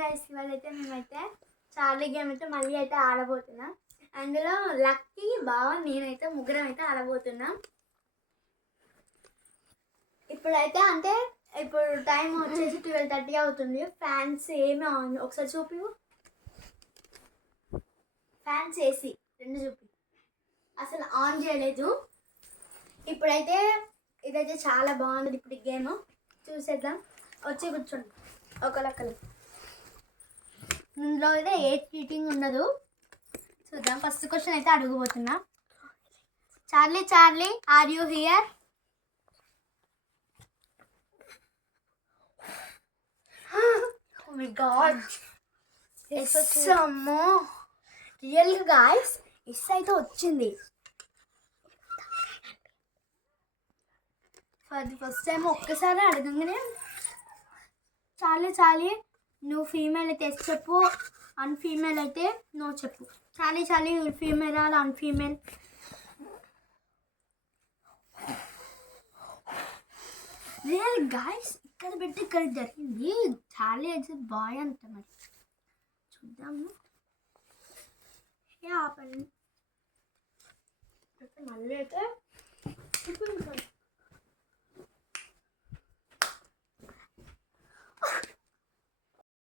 Guys ఇవాళైతే మేమైతే Charlie game అయితే మళ్ళీ అయితే ఆడబోతున్నాం. అందులో లక్కీ బావ నేనైతే ముగ్గురం అయితే ఆడబోతున్నాం. ఇప్పుడైతే అంటే ఇప్పుడు టైం వచ్చేసి 12:30 అవుతుంది. ఫ్యాన్స్ ఏమి ఆన్ ఒకసారి చూపి, ఫ్యాన్స్ ఏసీ రెండు చూపి, అసలు ఆన్ చేయలేదు. ఇప్పుడైతే ఇదైతే చాలా బాగుంది. ఇప్పుడు ఈ గేమ్ చూసేద్దాం. వచ్చి కూర్చోండి ఒకళ్ళొక్కరు. ఇందులో అయితే ఏ చీటింగ్ ఉండదు. చూద్దాం. ఫస్ట్ క్వశ్చన్ అయితే అడగబోతున్నా. Charlie Charlie are you here? Oh my god. అమ్మో రియల్గా గాయస్ ఎస్ అయితే వచ్చింది. ఫర్ ది ఫస్ట్ టైం ఒక్కసారి అడగంగానే చార్లీ చార్లీ నువ్వు ఫీమేల్ అయితే ఎస్ చెప్పు, అన్ఫీమేల్ అయితే నో చెప్పు. చార్లీ చార్లీ ఫీమేల్ ఆర్ అన్ఫీమేల్? రియల్ గాయస్ ఇక్కడ పెట్టి ఇక్కడ జరిగింది. చార్లీ అయితే బాయ్ అంట. మరి చూద్దాము. ఆపండి మళ్ళీ అయితే